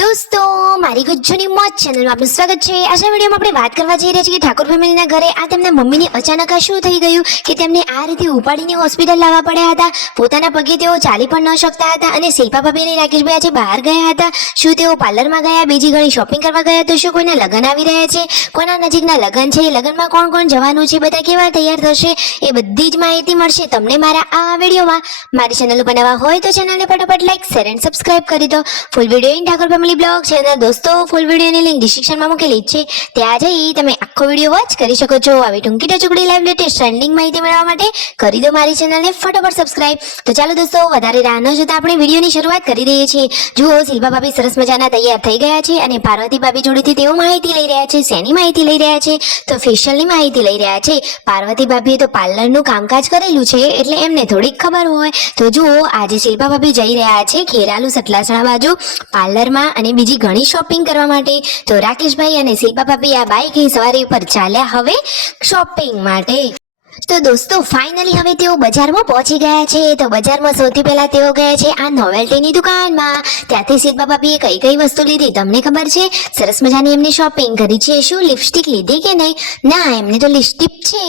દોસ્તો મારી ગુજ્જુની મોજ ચેનલમાં આપનું સ્વાગત છે। આજના વિડીયોમાં આપણે વાત કરવા જઈ રહ્યા છીએ કે ઠાકોર ફેમિલીના ઘરે આ તેમના મમ્મીને અચાનક શું થઈ ગયું કે તેમને આ રીતે ઉપાડીને હોસ્પિટલ લાવવા પડ્યા હતા। પોતાના પગે તેઓ ચાલી પણ ન શકતા હતા અને શિલ્પા ભાભી અને રાકેશભાઈ આજે બહાર ગયા હતા। શું તેઓ પાર્લરમાં ગયા, બીજી ઘણી શોપિંગ કરવા ગયા, તો શું કોઈના લગ્ન આવી રહ્યા છે, કોના નજીકના લગ્ન છે, લગ્નમાં કોણ કોણ જવાનું છે, બધા કેવા તૈયાર થશે, એ બધી જ માહિતી મળશે તમને મારા આ વિડીયોમાં। મારી ચેનલ પર નવા હોય તો ચેનલને ફટાફટ લાઈક, શેર એન્ડ સબસ્ક્રાઇબ કરી દો। Full video in Thakor family blog છે અને દોસ્તો ફૂલ વિડીયોની લિંક ડિસ્ક્રિપ્શનમાં મૂકેલી છે, ત્યાં જઈ તમે આખો વિડીયો વોચ કરી શકો છો। આવી ટૂંકી ટચુકડી લાઈવ લેટેસ્ટ ટ્રેન્ડિંગ માહિતી મેળવવા માટે કરી દો મારી ચેનલને ફટાફટ સબસ્ક્રાઇબ। તો ચાલો દોસ્તો વધારે રાહ ન જોતા આપણે વિડીયોની શરૂઆત કરી દઈએ છીએ। જુઓ, શિલ્પા ભાભી સરસ મજાના તૈયાર થઈ ગયા છે અને પાર્વતી ભાભી જોડેથી તેઓ માહિતી લઈ રહ્યા છે। શેની માહિતી લઈ રહ્યા છે? તો ફેશિયલની માહિતી લઈ રહ્યા છે। પાર્વતી ભાભીએ તો પાર્લરનું કામકાજ કરેલું છે એટલે એમને થોડીક ખબર હોય। તો જુઓ, આજે શિલ્પા ભાભી જઈ રહ્યા છે ખેરાલુ સતલાસણા બાજુ પાર્લરમાં અને બીજી ઘણી શોપિંગ કરવા માટે। તો રાકેશભાઈ અને શિલ્પા ભાભી આ બાઈકની સવારી પર ચાલ્યા હવે શોપિંગ માટે। તો દોસ્તો ફાઇનલી હવે તેઓ બજારમાં પહોંચી ગયા છે। તો બજારમાં સૌથી પહેલા તેઓ ગયા છે આ નોવેલ્ટીની દુકાનમાં। ત્યાંથી શિલ્પા ભાભીએ કઈ કઈ વસ્તુ લીધી તમને ખબર છે? સરસ મજાની એમને શોપિંગ કરી છે। શું લિપસ્ટિક લીધી કે નહીં? ના, એમને તો લિપસ્ટિક છે।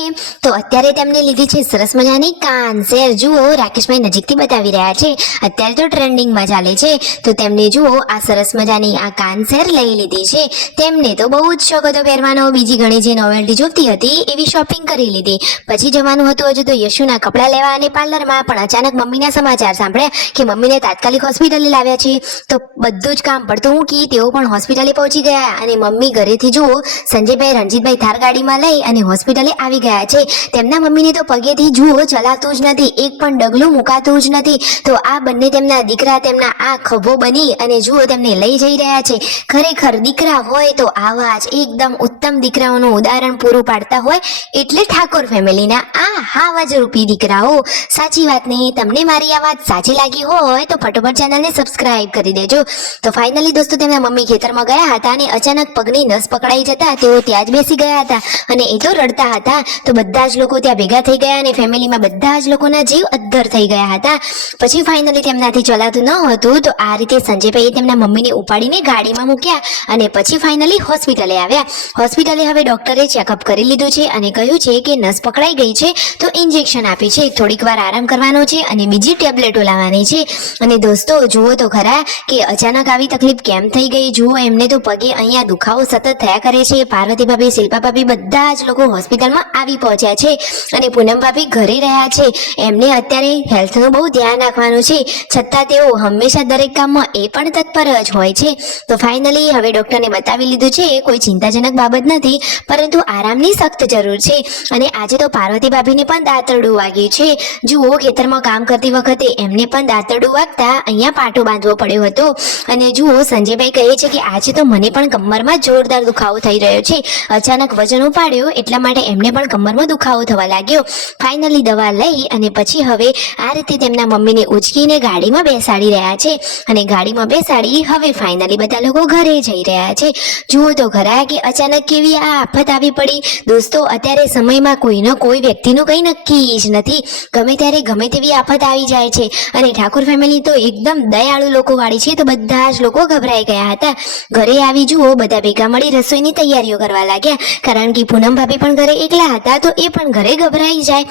તો અત્યારે તેમને લીધી છે સરસ મજાની કાનસેર। જુઓ, રાકેશભાઈ નજીકથી બતાવી રહ્યા છે, અત્યારે તો ટ્રેન્ડિંગમાં ચાલે છે। તો તેમને જુઓ આ સરસ મજાની આ કાનસેર લઈ લીધી છે। તેમને તો બહુ જ શોખ હતો પહેરવાનો, બીજી ઘણી જે નોવેલ્ટી જોતી હતી એવી શોપિંગ કરી લીધી। પછી જવાનું હતું હજુ તો યશુના કપડાં લેવા અને પાર્લરમાં, પણ અચાનક મમ્મીના સમાચાર સાંભળ્યા કે મમ્મીને તાત્કાલિક હોસ્પિટલે લાવ્યા છે। તો બધું જ કામ પડતું મૂકી તેઓ પણ હોસ્પિટલે પહોંચી ગયા અને મમ્મી ઘરેથી જુઓ સંજયભાઈ રણજીતભાઈ થાર ગાડીમાં લઈ અને હોસ્પિટલે આવી ગયા છે। તેમના મમ્મીને તો પગેથી જુઓ ચલાતું જ નથી, એક પણ ડગલું મુકાતું જ નથી। તો આ બંને તેમના દીકરા તેમના આ ખભો બની અને જુઓ તેમને લઈ જઈ રહ્યા છે। ખરેખર દીકરા હોય તો આવા જ એકદમ ઉત્તમ દીકરાઓનું ઉદાહરણ પૂરું પાડતા હોય એટલે ઠાકોર ફેમિલી આ હાવજરૂપી દીકરાઓ। સાચી વાત નહીં? તમને મારી આ વાત સાચી લાગી હોય તો ફટોફટ ચેનલને સબસ્ક્રાઇબ કરી દેજો। તો ફાઇનલી દોસ્તો તેમના મમ્મી ખેતરમાં ગયા હતા અને અચાનક પગની નસ પકડાઈ જતા તેઓ ત્યાં જ બેસી ગયા હતા અને એ તો રડતા હતા। તો બધા જ લોકો ત્યાં ભેગા થઈ ગયા અને ફેમિલીમાં બધા જ લોકોના જીવ અદ્ધર થઈ ગયા હતા। પછી ફાઇનલી તેમનાથી ચલાતું ન હતું તો આ રીતે સંજયભાઈએ તેમના મમ્મીને ઉપાડીને ગાડીમાં મૂક્યા અને પછી ફાઇનલી હોસ્પિટલે આવ્યા। હોસ્પિટલે હવે ડોક્ટરે ચેકઅપ કરી લીધું છે અને કહ્યું છે કે નસ પકડાઈ ગઈ છે તો ઇન્જેક્શન આપી છે, થોડીક વાર આરામ કરવાનો છે અને બીજી ટેબ્લેટો લાવવાની છે। અને દોસ્તો જુઓ તો ખરા કે અચાનક આવી તકલીફ કેમ થઈ ગઈ। જુઓ, એમને તો પગે અહીંયા દુખાવો સતત થયા કરે છે। પાર્વતી ભાભી, શિલ્પા ભાભી બધા જ લોકો હોસ્પિટલમાં આવી પહોંચ્યા છે અને પૂનમ ભાભી ઘરે રહ્યા છે। એમને અત્યારે હેલ્થનું બહુ ધ્યાન રાખવાનું છે, છતાં તેઓ હંમેશા દરેક કામમાં એ પણ તત્પર જ હોય છે। તો ફાઇનલી હવે ડોક્ટરને બતાવી લીધું છે, કોઈ ચિંતાજનક બાબત નથી, પરંતુ આરામની સખ્ત જરૂર છે। અને આજે તો પાર્વતી ભાભીને પણ દાંતરડું વાગ્યું છે। જુઓ, ખેતરમાં કામ કરતી વખતે એમને પણ દાંતરડું વાગતા અહીંયા પાટો બાંધવો પડ્યો હતો। અને જુઓ, સંજયભાઈ કહે છે કે આજે તો મને પણ કમરમાં જોરદાર દુખાવો થઈ રહ્યો છે, અચાનક વજન ઉપાડ્યો એટલા માટે એમને પણ કમરમાં દુખાવો થવા લાગ્યો। ફાઇનલી દવા લઈ અને પછી હવે આ રીતે તેમના મમ્મીને ઉચકીને ગાડીમાં બેસાડી રહ્યા છે અને ગાડીમાં બેસાડી હવે ફાઇનલી બધા લોકો ઘરે જઈ રહ્યા છે। જુઓ તો ખરા કે અચાનક કેવી આ આફત આવી પડી। દોસ્તો અત્યારે સમયમાં કોઈનો કોઈ વ્યક્તિનું કંઈ નક્કી જ નથી, ગમે ત્યારે ગમે તેવી આફત આવી જાય છે। અને ઠાકોર ફેમિલી તો એકદમ દયાળુ લોકો વાળી છે, તો બધા જ લોકો ગભરાઈ ગયા હતા। ઘરે આવી જુઓ બધા ભેગા મળી રસોઈની તૈયારીઓ કરવા લાગ્યા, કારણ કે પૂનમ ભાભી પણ ઘરે એકલા હતા તો એ પણ ઘરે ગભરાઈ જાય।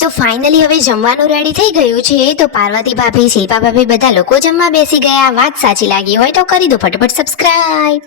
તો ફાઇનલી હવે જમવાનું રેડી થઈ ગયું છે। તો પાર્વતી ભાભી, શિલ્પા ભાભી બધા લોકો જમવા બેસી ગયા। વાત સાચી લાગી હોય તો કરી દો ફટાફટ સબસ્ક્રાઇબ।